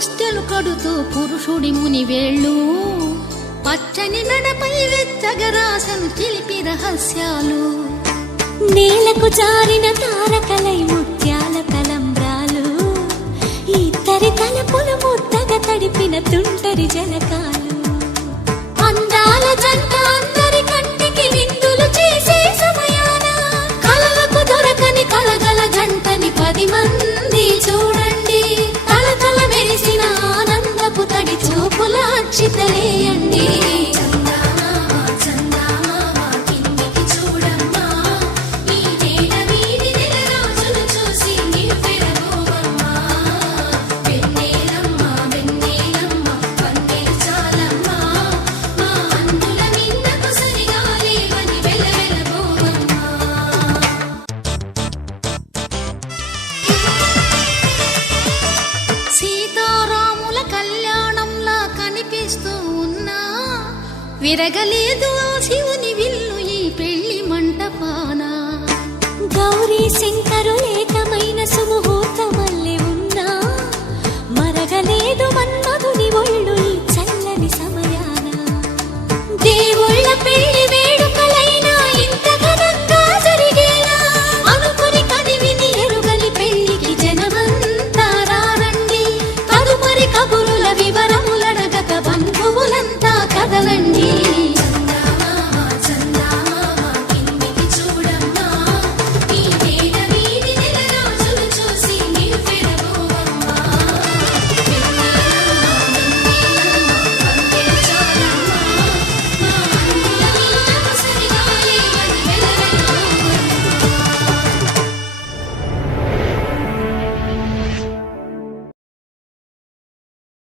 పుస్తెలు కడుతూ పురుషుడి ముని వేళ్ళు పచ్చని మెడపై వెచ్చగరాసను చిలిపి రహస్యాలు నేలకు జారిన తారకలై ముత్యాల తలంబ్రాలు ఇద్దరి తలపులు ముద్దగా తడిపిన తుంటరి జలకాలు అందాల జంట అందరి కంటికి విందులు చేసే సమయాన కలలకు దొరకని కలగల జంటని 10 మంది చూడండి తలతల మెరిసిన ఆనందపు తడి చూపుల అక్షితలేయండి విరగలేదు శివుని విల్లు ఈ పెళ్లి మంటపాన గౌరీ శంకరు ఏకమైన సుము